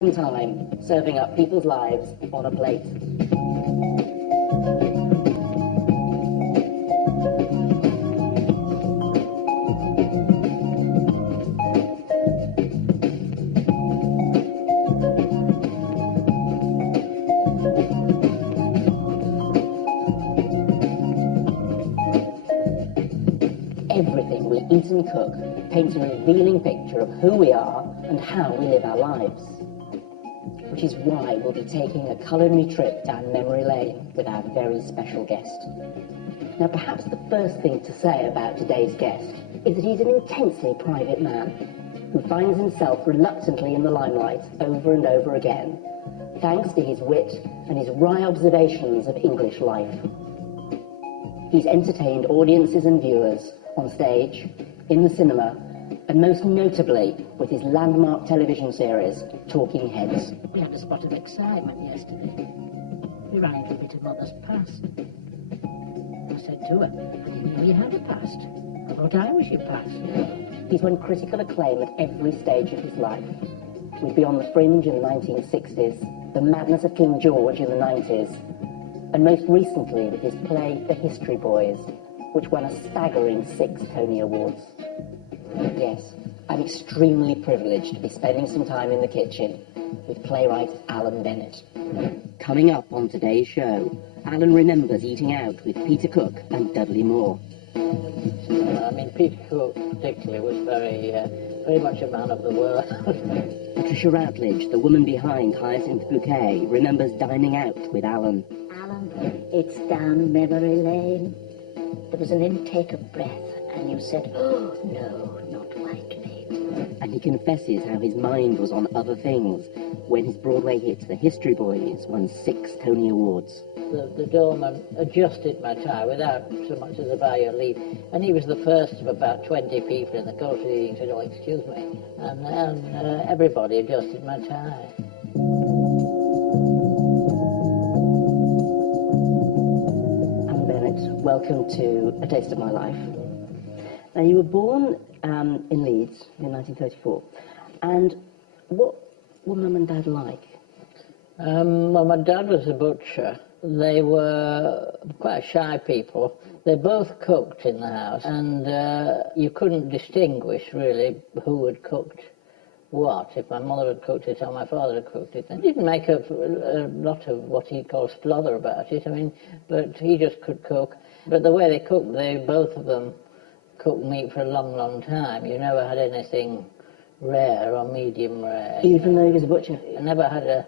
time serving up people's lives on a plate. Everything we eat and cook paints a revealing picture of who we are and how we live our lives. Which is why we'll be taking a culinary trip down memory lane with our very special guest. Now, perhaps the first thing to say about today's guest is that he's an intensely private man who finds himself reluctantly in the limelight over and over again, thanks to his wit and his wry observations of English life. He's entertained audiences and viewers on stage, in the cinema, and most notably with his landmark television series, Talking Heads. We had a spot of excitement yesterday. We ran into a bit of Mother's past. I said to her, I didn't know you had a past. I thought I was your past. He's won critical acclaim at every stage of his life. With Beyond the Fringe in the 1960s, The Madness of King George in the 90s, and most recently with his play The History Boys, which won a staggering 6 Tony Awards. Yes, I'm extremely privileged to be spending some time in the kitchen with playwright Alan Bennett. Coming up on today's show, Alan remembers eating out with Peter Cook and Dudley Moore. Peter Cook particularly was very much a man of the world. Patricia Routledge, the woman behind Hyacinth Bouquet, remembers dining out with Alan. Alan, it's down memory lane. There was an intake of breath, and you said, oh, no, not white meat. And he confesses how his mind was on other things when his Broadway hit The History Boys won 6 Tony Awards. The doorman adjusted my tie without so much as a by your leave, and he was the first of about 20 people in the courtroom. He said, oh, excuse me, and everybody adjusted my tie. Alan Bennett, welcome to A Taste of My Life. Now, you were born in Leeds in 1934, and what were Mum and Dad like? Well, my dad was a butcher. They were quite shy people. They both cooked in the house, and you couldn't distinguish really who had cooked what. If my mother had cooked it or my father had cooked it. They didn't make a lot of what he called splother about it, but he just could cook. But the way they cooked, both of them cooked meat for a long, long time. You never had anything rare or medium rare. Even though he was a butcher? I never had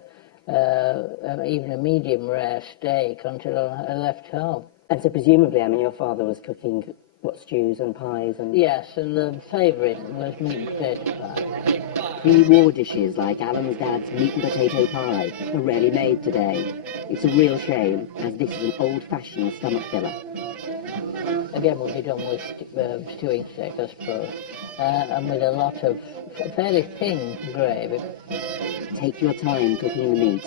even a medium rare steak until I left home. And so presumably, your father was cooking, stews and pies and... Yes, and the favourite was meat and potato pie. Pre-war dishes like Alan's dad's meat and potato pie are rarely made today. It's a real shame, as this is an old-fashioned stomach filler. Again, we'll be done with stewing steak, I suppose, and with a lot of fairly thin gravy. Take your time cooking the meat.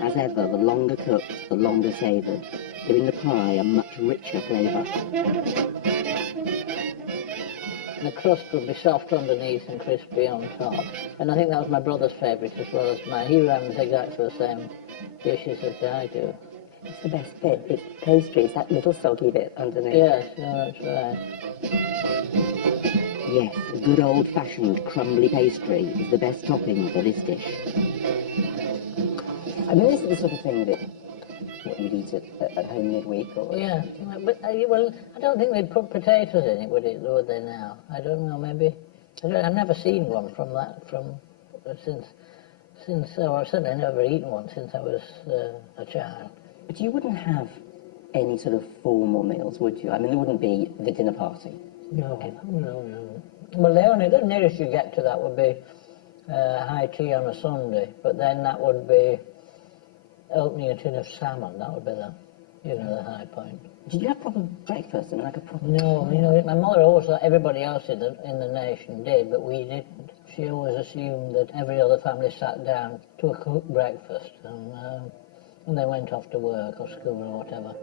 As ever, the longer cooked, the longer savoured, giving the pie a much richer flavour. The crust would be soft underneath and crispy on top. And I think that was my brother's favourite as well as mine. He runs exactly the same dishes as I do. It's the best bit. It's pastry. It's that little soggy bit underneath. Yes, that's right. Yes, a good old-fashioned crumbly pastry is the best topping for this dish. This is the sort of thing that you'd eat at home midweek, or... Yeah, but well, I don't think they'd put potatoes in it, would they now? I don't know, maybe. I've never seen one since I've certainly never eaten one since I was a child. But you wouldn't have any sort of formal meals, would you? There wouldn't be the dinner party. No. Well, the nearest you get to that would be high tea on a Sunday, but then that would be opening a tin of salmon. That would be the high point. Did you have proper breakfast? Like a proper... No, my mother always thought everybody else in the nation did, but we didn't. She always assumed that every other family sat down to a cooked breakfast, and they went off to work or school or whatever.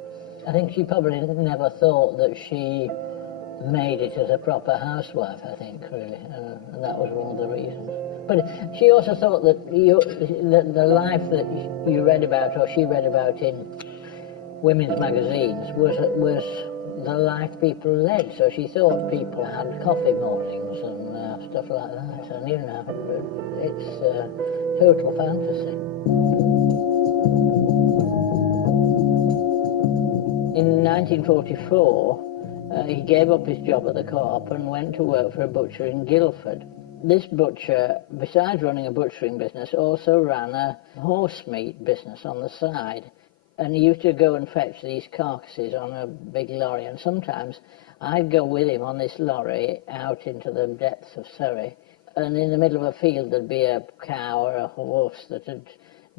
I think she probably never thought that she made it as a proper housewife, I think, really, and that was one of the reasons. But she also thought that the life that you read about, or she read about in women's magazines, was the life people led. So she thought people had coffee mornings and stuff like that. And you know, it's total fantasy. In 1944, he gave up his job at the co-op and went to work for a butcher in Guildford. This butcher, besides running a butchering business, also ran a horse meat business on the side. And he used to go and fetch these carcasses on a big lorry, and sometimes I'd go with him on this lorry out into the depths of Surrey, and in the middle of a field there'd be a cow or a horse that had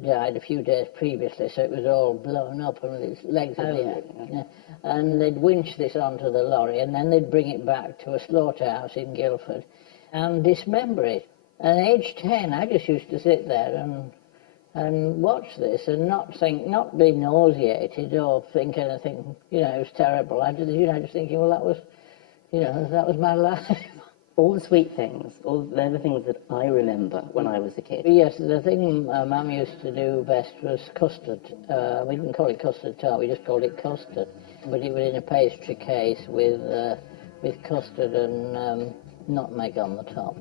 died a few days previously, so it was all blown up and with its legs yeah. And they'd winch this onto the lorry, and then they'd bring it back to a slaughterhouse in Guildford and dismember it. And aged 10, I just used to sit there and watch this and not be nauseated or think anything, you know, it was terrible. I just thinking, well, that was my life. All the sweet things, they're the things that I remember when I was a kid. Yes, the thing Mum used to do best was custard. We didn't call it custard tart, we just called it custard. But it was in a pastry case with custard and nutmeg on the top.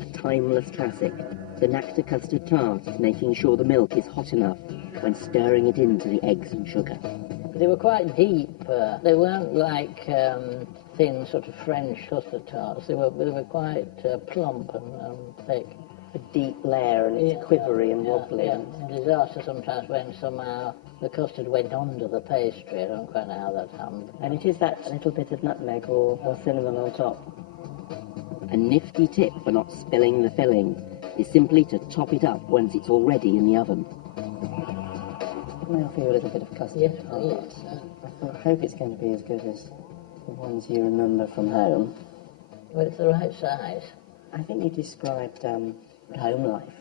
A timeless classic, the Nectar custard tart, making sure the milk is hot enough when stirring it into the eggs and sugar. They were quite deep. They weren't like thin sort of French custard tarts. They were quite plump and thick. A deep layer, and it's quivery and wobbly. Yeah. A disaster sometimes when somehow the custard went under the pastry. I don't quite know how that happened. And it is that little bit of nutmeg or cinnamon on top. A nifty tip for not spilling the filling is simply to top it up once it's already in the oven. May I offer you a little bit of custard? Yes, I hope it's going to be as good as the ones you remember from home. Well, it's the right size. I think you described home life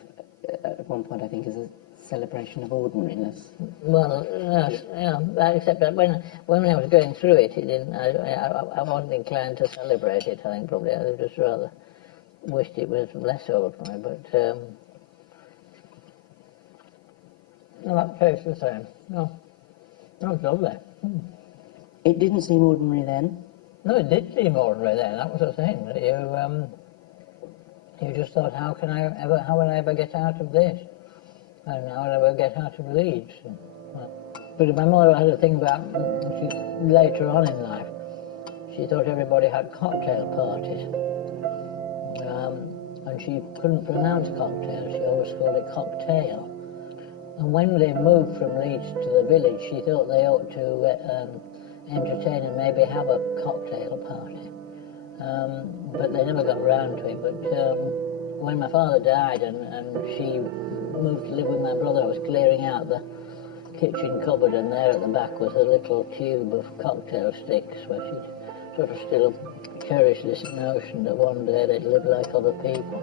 at one point, I think, as a celebration of ordinariness. Well, yes, yeah, except that when I was going through it, I wasn't inclined to celebrate it, I think, probably. I just rather wished it was less ordinary, but no, that tastes the same. No, that's lovely. It didn't seem ordinary then? No, it did seem ordinary then, that was the thing. You just thought, how will I ever get out of this? And how will I ever get out of Leeds? But my mother had a thing about, later on in life, she thought everybody had cocktail parties. And she couldn't pronounce cocktail, she always called it cocktail. And when they moved from Leeds to the village, she thought they ought to entertain and maybe have a cocktail party. But they never got round to it. But when my father died and she moved to live with my brother, I was clearing out the kitchen cupboard, and there at the back was a little tube of cocktail sticks where she sort of still cherished this notion that one day they'd live like other people.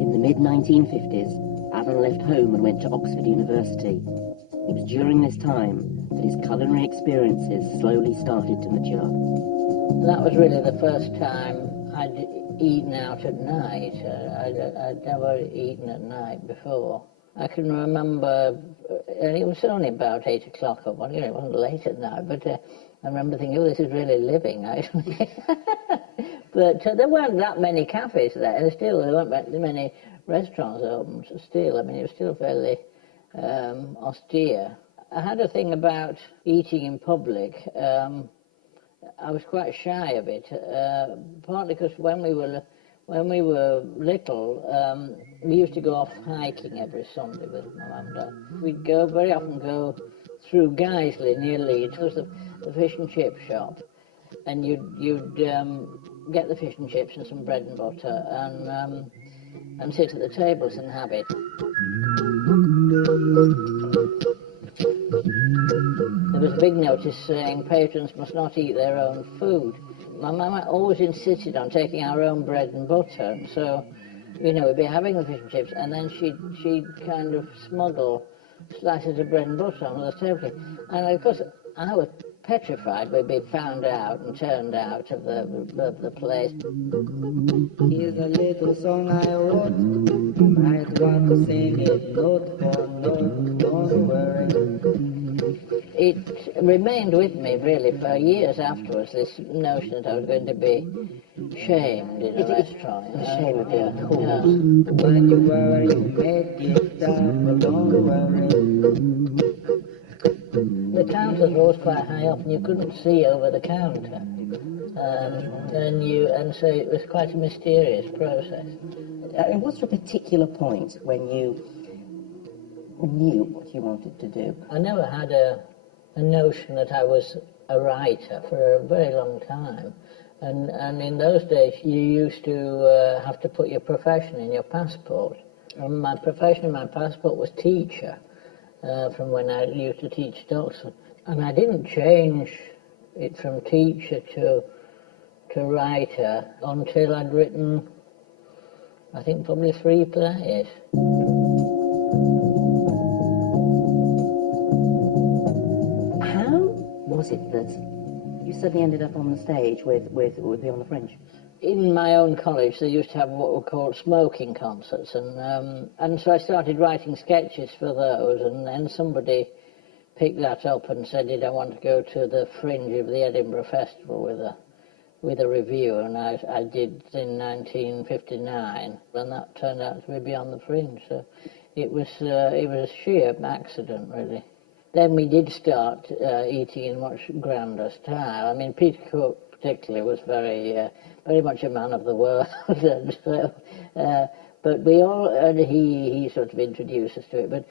In the mid-1950s, Alan left home and went to Oxford University. It was during this time that his culinary experiences slowly started to mature. That was really the first time I'd eaten out at night. I'd never eaten at night before. I can remember, and it was only about 8 o'clock or one, it wasn't late at night, but I remember thinking, oh, this is really living, actually. But there weren't that many cafes there, and still there weren't that many restaurants open, still. I mean, it was still fairly austere. I had a thing about eating in public. I was quite shy of it, partly because when we were little, we used to go off hiking every Sunday with my mum and dad. We'd very often go through Guiseley near Leeds. There was the fish and chip shop, and you'd get the fish and chips and some bread and butter, and sit at the tables and have it. There was a big notice saying patrons must not eat their own food. My mama always insisted on taking our own bread and butter, and so, we'd be having the fish and chips, and then she'd kind of smuggle slices of bread and butter onto the table. And of course, I was petrified we'd be found out and turned out of the place. Here's a little song I wrote. You might want to sing it note for note. Don't worry. It remained with me really for years afterwards, this notion that I was going to be shamed in a restaurant. The shame of being Yeah. called. When you worry, you make it down. But don't worry. The counters were always quite high up and you couldn't see over the counter. And so it was quite a mysterious process. What's your particular point when you knew what you wanted to do? I never had a notion that I was a writer for a very long time. And in those days, you used to have to put your profession in your passport. And my profession in my passport was teacher, from when I used to teach at Oxford. And I didn't change it from teacher to writer until I'd written, I think, probably 3 plays. How was it that you suddenly ended up on the stage with Beyond the Fringe? In my own college, they used to have what were called smoking concerts, and so I started writing sketches for those, and then somebody picked that up and said, did I want to go to the Fringe of the Edinburgh Festival with a review, and I did in 1959, and that turned out to be Beyond the Fringe. So it was a sheer accident, really. Then we did start eating in much grander style. I mean, Peter Cook particularly was very much a man of the world, and so, but we all, and he sort of introduced us to it. But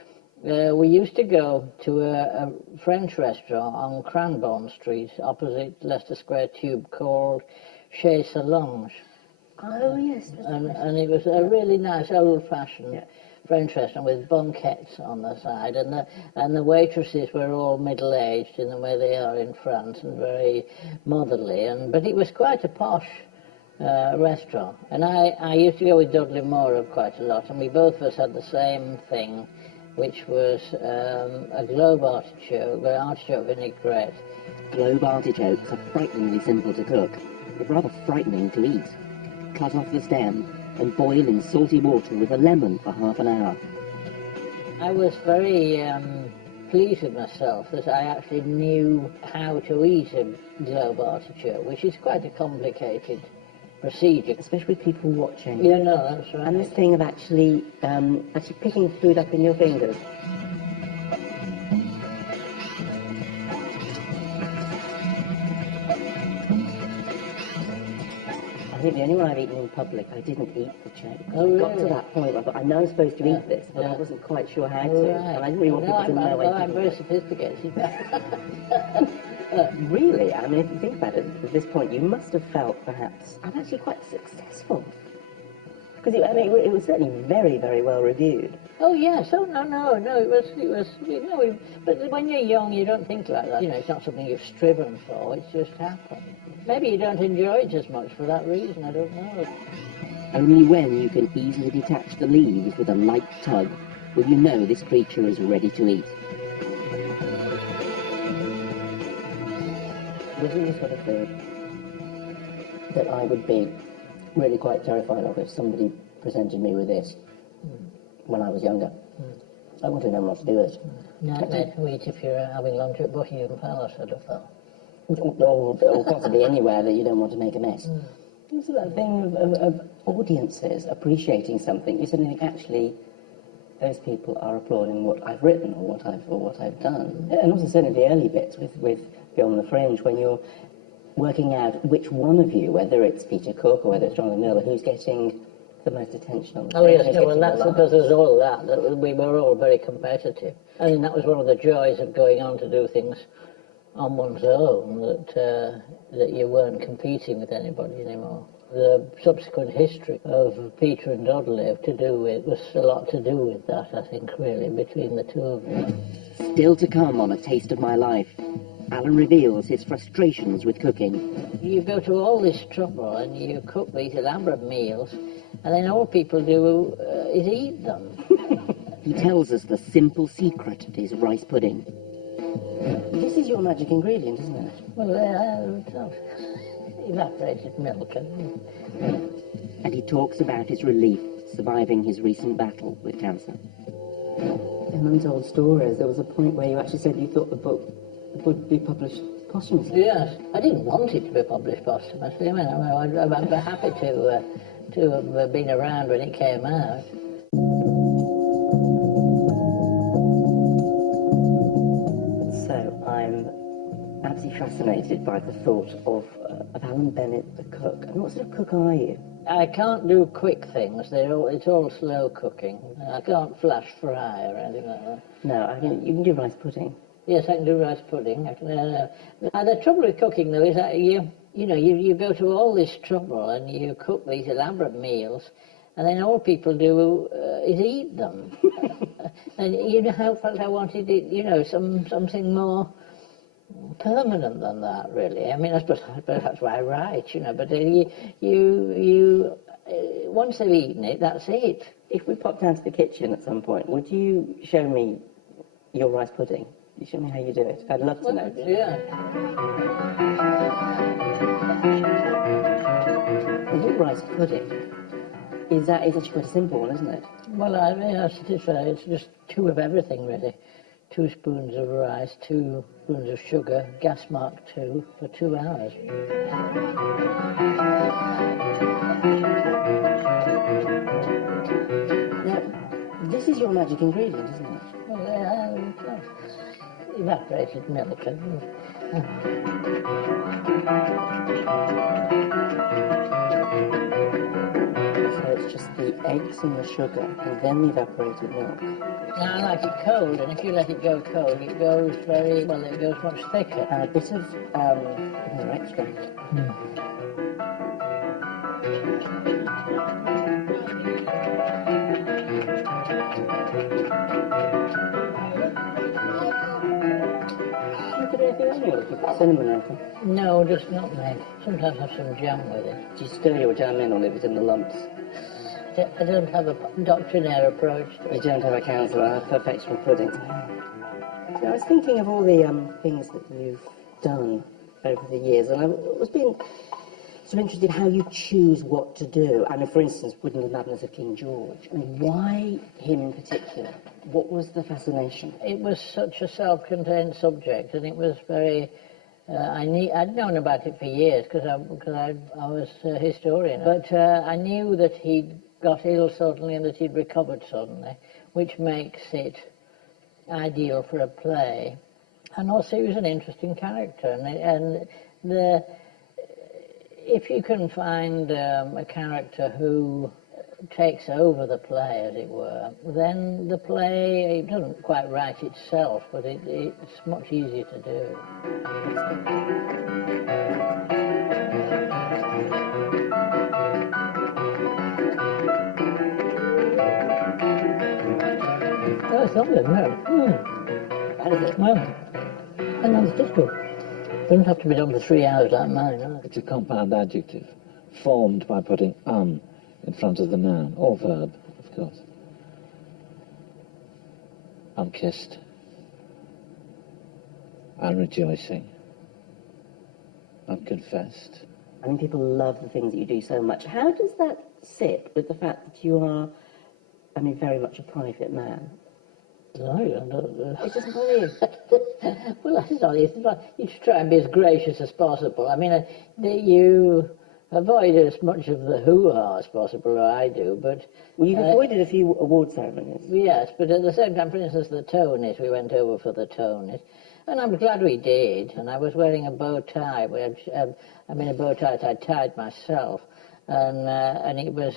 we used to go to a French restaurant on Cranbourne Street, opposite Leicester Square Tube, called Chez Solange. Oh, yes. And it was a really nice, old-fashioned French restaurant with banquettes on the side, and the waitresses were all middle-aged in the way they are in France, and very motherly. But it was quite a posh restaurant. And I used to go with Dudley Moore quite a lot, and we both of us had the same thing, which was a globe artichoke, an artichoke vinaigrette. Globe artichokes are frighteningly simple to cook, but rather frightening to eat. Cut off the stem and boil in salty water with a lemon for half an hour. I was very pleased with myself that I actually knew how to eat a globe artichoke, which is quite a complicated procedure. Especially with people watching. Yeah, no, that's right. And this thing of actually picking food up in your fingers. I think the only one I've eaten in public, I didn't eat the check. Oh, I got to really? that point where I thought, I know I'm supposed to eat this, but I wasn't quite sure how to. Right. And I didn't really want people to know I I'm didn't. very sophisticated. Really, I mean, if you think about it, at this point, you must have felt perhaps, I'm actually quite successful. Because it was certainly very, very well reviewed. Oh yes, no, it was, but when you're young you don't think like that. You know, it's not something you've striven for, it's just happened. Maybe you don't enjoy it as much for that reason, I don't know. Only when you can easily detach the leaves with a light tug will you know this creature is ready to eat. This is the sort of food that I would be really quite terrified of if somebody presented me with this when I was younger. I wouldn't know what to do with it. Nightmare to eat if you're having lunch at Buckingham Palace, I'd have thought. Or possibly anywhere that you don't want to make a mess. It's that thing of audiences appreciating something. You suddenly think, actually, those people are applauding what I've written or what I've done. And also certainly the early bits with Beyond the Fringe, when you're working out which one of you, whether it's Peter Cook or whether it's Jonathan Miller, who's getting the most attention on the Oh stage, yes, who's no, well getting that's the because laughs. there's all that we were all very competitive. I mean, that was one of the joys of going on to do things on one's own, that you weren't competing with anybody anymore. The subsequent history of Peter and Dudley was a lot to do with that, I think, really, between the two of them. Still to come on A Taste of My Life, Alan reveals his frustrations with cooking. You go to all this trouble and you cook these elaborate meals, and then all people do is eat them. He tells us the simple secret to his rice pudding. This is your magic ingredient, isn't it? Well, evaporated milk. And he talks about his relief surviving his recent battle with cancer. In untold stories, there was a point where you actually said you thought the book would be published posthumously. Yes, I didn't want it to be published posthumously. I mean, I'm happy to have been around when it came out. So I'm absolutely fascinated by the thought of Alan Bennett, the cook. And what sort of cook are you? I can't do quick things. It's all slow cooking. I can't flash fry or anything like that. No, you can do rice pudding. Yes, I can do rice pudding. The trouble with cooking, though, is that you go to all this trouble and you cook these elaborate meals, and then all people do is eat them. And you know how felt I wanted it, something more permanent than that, really. I mean, I suppose that's why I write, but once they've eaten it, that's it. If we pop down to the kitchen at some point, would you show me your rice pudding? You show me how you do it. I'd love to know. Yeah. The little rice pudding is actually quite a simple one, isn't it? Well, I mean, it's just 2 of everything, really. 2 spoons of rice, 2 spoons of sugar, gas mark 2 for 2 hours. Now, this is your magic ingredient, isn't it? Well, evaporated milk. So it's just the eggs and the sugar, and then the evaporated milk. Now, I like it cold, and if you let it go cold, it goes much thicker. And a bit of vanilla extract. You put anything on yours? You put cinnamon or anything? No, just nutmeg. Sometimes have some jam with it. Do you stir your jam in or leave it in the lumps? I don't have a doctrinaire approach to You it. don't have a counsellor, I have perfectional pudding. So I was thinking of all the things that you've done over the years, and I was being so interested how you choose what to do. I mean, for instance, Wooden the Madness of King George. I mean, why him in particular? What was the fascination? It was such a self-contained subject, and it was very... I'd known about it for years because I was a historian. But I knew that he'd got ill suddenly and that he'd recovered suddenly, which makes it ideal for a play. And also he was an interesting character. And if you can find a character who takes over the play, as it were, then the play, it doesn't quite write itself, but it's much easier to do. Oh, it's lovely, isn't it? How is it? Well, and it's just good. Doesn't have to be done for 3 hours like mine, no? It's a compound adjective formed by putting in front of the noun, or verb, of course. I'm kissed. I'm rejoicing. I'm confessed. I mean, people love the things that you do so much. How does that sit with the fact that you are, I mean, very much a private man? It doesn't bother you? Well, that's not it. You just try and be as gracious as possible. I mean, you avoid as much of the hoo-ha as possible, or I do, but... Well, you've avoided a few award ceremonies. Yes, but at the same time, for instance, the Tonys, we went over for the Tonys, and I'm glad we did, and I was wearing a bow tie, a bow tie that I tied myself, and it was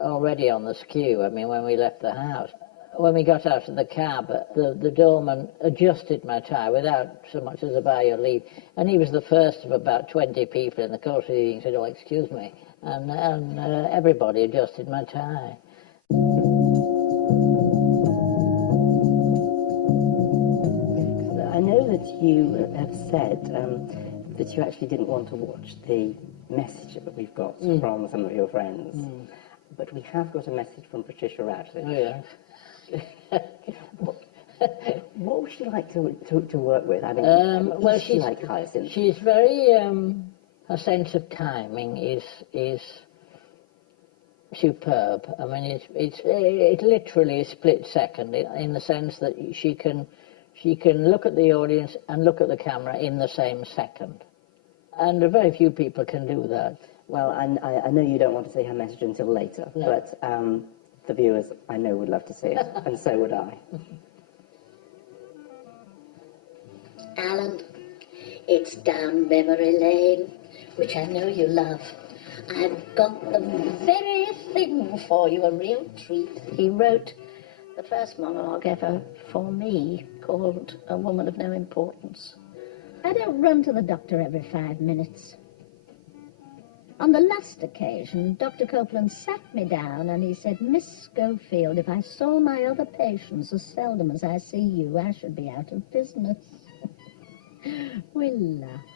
already on the skew, I mean, when we left the house. When we got out of the cab, the doorman adjusted my tie without so much as a by your leave, and he was the first of about 20 people in the course of the evening said, "Oh, excuse me," and everybody adjusted my tie. I know that you have said that you actually didn't want to watch the message that we've got from some of your friends, but we have got a message from Patricia Radcliffe. Oh, yeah. What would she like to work with? I mean, Well, she like Hyacinth. she's very, her sense of timing is superb. I mean, it literally is split second in the sense that she can look at the audience and look at the camera in the same second. And very few people can do that. Well, I know you don't want to see her message until later, No. but the viewers, I know, would love to see it, and so would I. Alan, it's down memory lane, which I know you love. I've got the very thing for you, a real treat. He wrote the first monologue ever for me, called A Woman of No Importance. I don't run to the doctor every 5 minutes. On the last occasion, Dr. Copeland sat me down and he said, Miss Schofield, if I saw my other patients as seldom as I see you, I should be out of business. We laughed.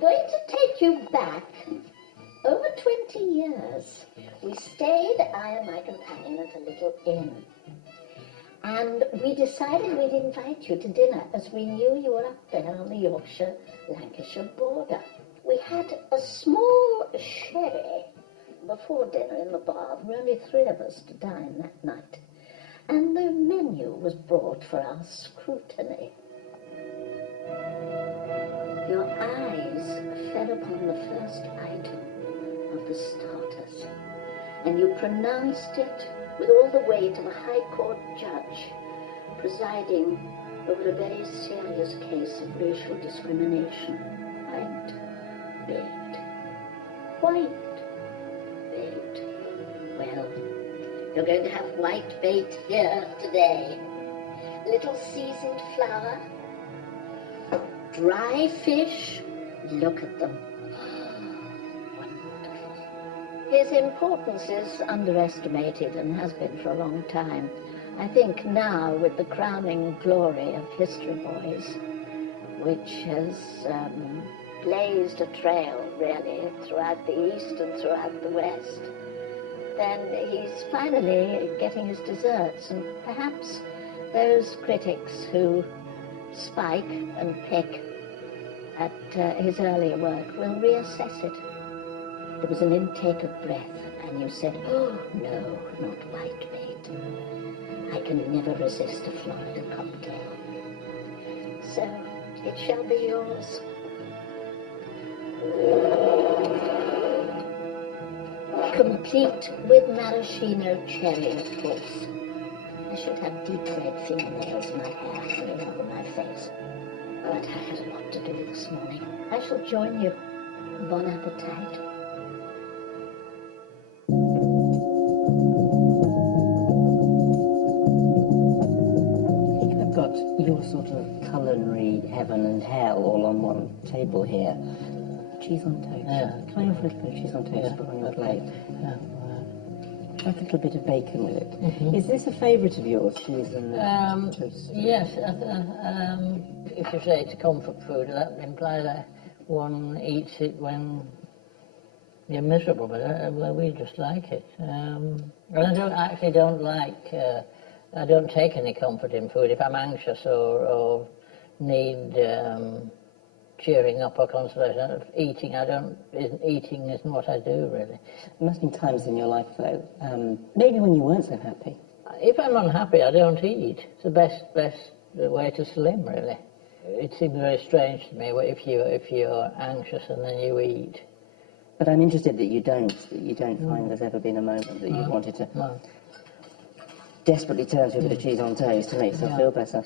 Going to take you back over 20 years. We stayed, I and my companion, at a little inn. And we decided we'd invite you to dinner as we knew you were up there on the Yorkshire-Lancashire border. We had a small sherry before dinner in the bar. There were only 3 of us to dine that night. And the menu was brought for our scrutiny. Your eyes fell upon the first item of the starters, and you pronounced it with all the weight of a High Court judge presiding over a very serious case of racial discrimination. White bait. White bait. Well, you're going to have white bait here today. Little seasoned flour, dry fish. Look at them. Wonderful. His importance is underestimated and has been for a long time. I think now, with the crowning glory of History Boys, which has blazed a trail, really, throughout the East and throughout the West, then he's finally getting his deserts, and perhaps those critics who spike and pick at his earlier work will reassess it. There was an intake of breath, and you said, oh, no, not white bait. I can never resist a Florida cocktail. So, it shall be yours. Complete with maraschino cherry, of course. I should have deep red fingernails in my hair falling over my face. But I had a lot to do this morning. I shall join you. Bon appetit. I think I've got your sort of culinary heaven and hell all on one table here. Cheese on toast. Yeah. Can I offer a little bit of cheese on toast to put on your plate? Yeah. Have a little bit of bacon with it. Is this a favourite of yours, cheese and toast? Yes, if you say it's comfort food, that implies that one eats it when you're miserable, but well, we just like it. And I don't take any comfort in food. If I'm anxious or need cheering up or consolation, eating isn't what I do, really. There must have been times in your life, though, maybe when you weren't so happy. If I'm unhappy, I don't eat. It's the best way to slim, really. It seems very strange to me if you're anxious and then you eat. But I'm interested that you don't find there's ever been a moment that you wanted to desperately turn to a bit of cheese on toast to make yourself feel better.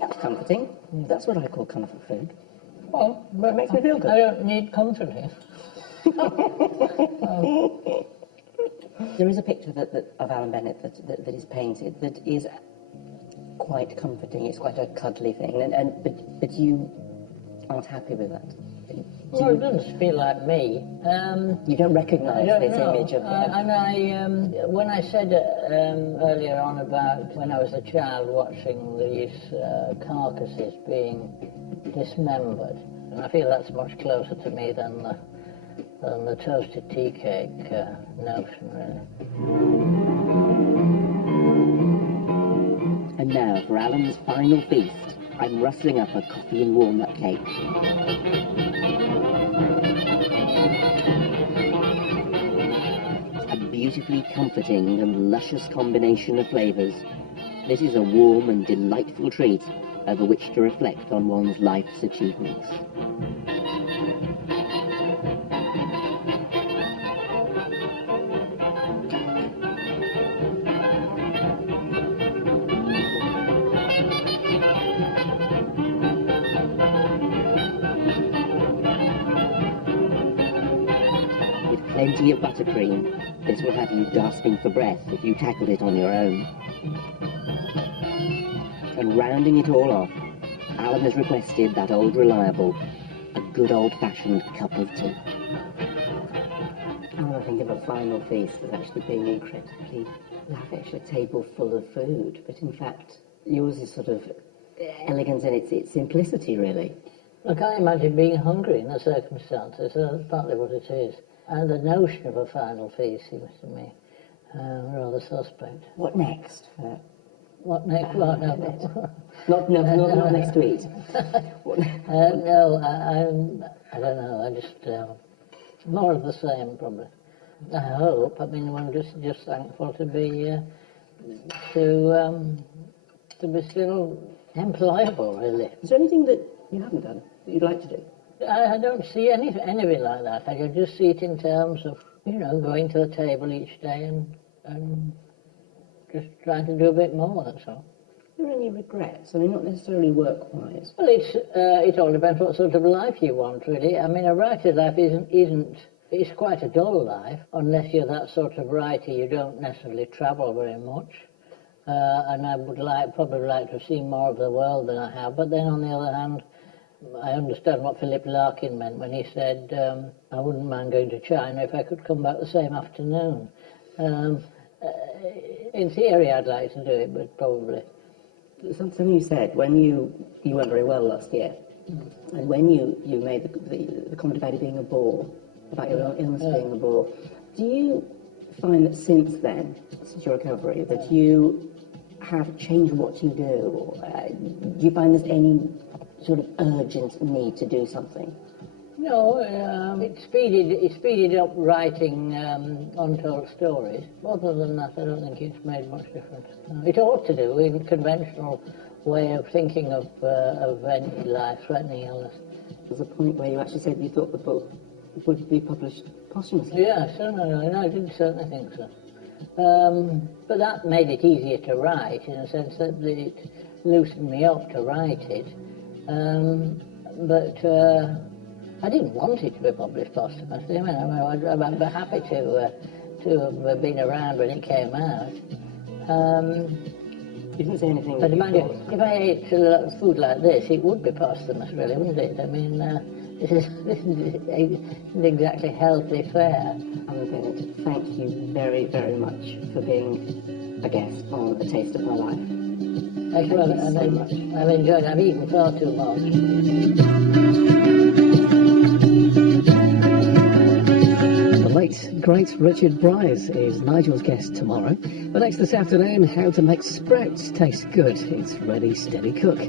That's comforting. That's what I call comfort food. Well, It makes me feel good. I don't need comforting. There is a picture of Alan Bennett that is painted that is quite comforting. It's quite a cuddly thing, but you aren't happy with that. Well, it doesn't feel like me. You don't recognise this image of him. When I said earlier on about when I was a child watching these carcasses being dismembered, and I feel that's much closer to me than the toasted tea cake notion, really. And And now, for Alan's final feast, I'm rustling up a coffee and walnut cake. A beautifully comforting and luscious combination of flavours. This is a warm and delightful treat over which to reflect on one's life's achievements. Plenty of buttercream. This will have you gasping for breath if you tackled it on your own. And rounding it all off, Alan has requested that old reliable, a good old-fashioned cup of tea. I want to think of a final feast as actually being incredibly lavish, a table full of food, but in fact, yours is sort of elegance in its simplicity, really. I can't imagine being hungry in the circumstances, so that's partly what it is. And the notion of a final feast seems to me rather suspect. What next? What next? What? No. Not next to eat. No, I don't know. I just more of the same, probably. I hope. I mean, I'm just thankful to be still employable, really. Is there anything that you haven't done that you'd like to do? I don't see anything like that. I can just see it in terms of, going to the table each day and just trying to do a bit more, that's all. Are there any regrets? I mean, not necessarily work-wise. Well, it all depends what sort of life you want, really. I mean, a writer's life it's quite a dull life. Unless you're that sort of writer, you don't necessarily travel very much. And I would probably like to have seen more of the world than I have. But then on the other hand, I understand what Philip Larkin meant when he said, I wouldn't mind going to China if I could come back the same afternoon. In theory, I'd like to do it, but probably. Something you said when you weren't very well last year, and when you made the comment about it being a bore, about your illness being a bore, do you find that since then, since your recovery, that you have changed what you do? Or, do you find there's any sort of urgent need to do something? No, it speeded up writing untold stories. Other than that, I don't think it's made much difference. It ought to do in conventional way of thinking of any life-threatening illness. There's a point where you actually said you thought the book would be published posthumously. Yes, no, I did certainly think so. But that made it easier to write in a sense that it loosened me up to write it. But I didn't want it to be published posthumously. I mean, I'd be happy to have been around when it came out. You didn't say anything. But if I ate food like this, it would be posthumous, really, wouldn't it? I mean, this isn't exactly healthy fare. Alan Bennett, thank you very, very much for being a guest on A Taste of My Life. Thank you so much. I've enjoyed it. I've eaten far too much. The late, great Richard Bryce is Nigel's guest tomorrow. But next this afternoon, how to make sprouts taste good. It's Ready, Steady, Cook.